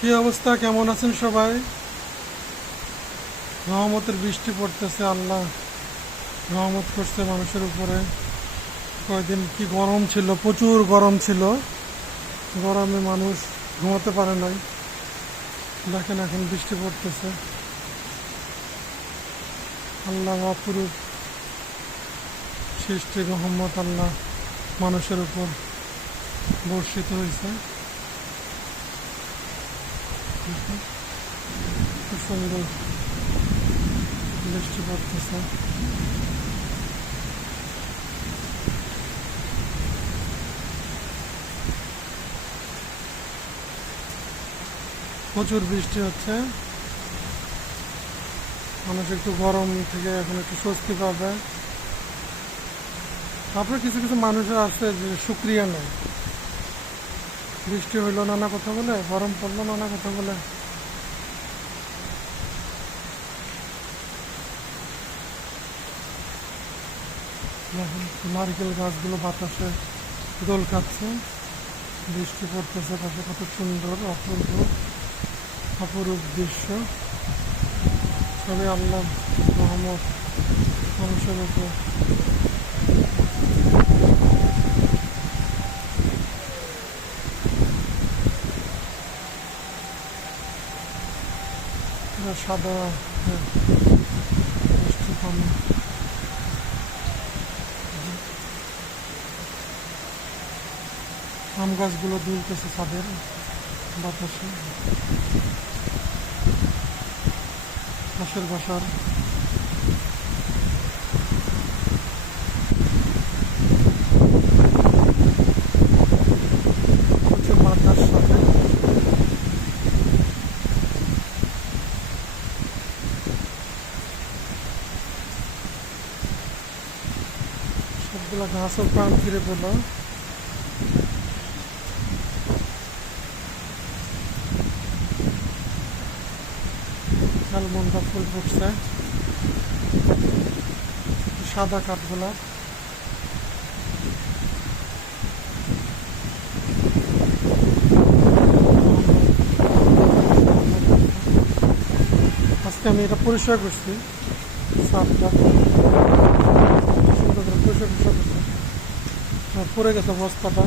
কি অবস্থা? কেমন আছেন সবাই? রহমতের বৃষ্টি পড়তেছে, আল্লাহ রহমত করছে মানুষের উপরে। কয়েকদিন কি গরম ছিল? প্রচুর গরম ছিল। গরমে মানুষ ঘুমাতে পারে নাই। দেখেন এখন বৃষ্টি পড়তেছে। আল্লাহ অপরূপ সৃষ্টি রহমত আল্লাহ মানুষের উপর বর্ষিত হয়েছে। খুব সুন্দর বৃষ্টি পড়তেছে। প্রচুর বৃষ্টি হচ্ছে। মানুষ একটু গরম থেকে এখন একটু স্বস্তি পাবে। তারপরে কিছু কিছু মানুষের আছে যে সুক্রিয়া নেই। বৃষ্টি হইল নানা কথা বলে গরম পড়ল নানা কথা বলে। নারকেল গাছগুলো বাতাসে দোল খাচ্ছে বৃষ্টি পড়তেছে পাশে কত সুন্দর, অপূর্ব, অপরূপ দৃশ্য। সবই আল্লাহ মোহাম্মদ মানুষের উপর। সাদা মিষ্টি আম গাছগুলো দুলতেছে ছাদের বাতাসে পাশের বাসার প্রচুর বাতাস সাথে সবগুলো ঘাসও প্রাণ ফিরে পেল। শালমন্দা ফুল ফুটছে। সাদা কাঠগুলা। আজকে আমি এটা পরিষ্কার করছি সাপটা পড়ে গেছে বস্তাটা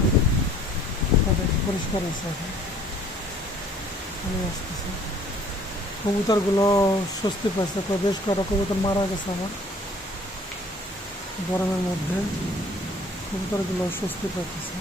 পরিষ্কার হয়েছে কবুতরগুলো স্বস্তি পাইছে। বেশ কয়েকটা কবুতর মারা গেছে আমার গরমের মধ্যে কবুতরগুলো স্বস্তি পাইতেছে।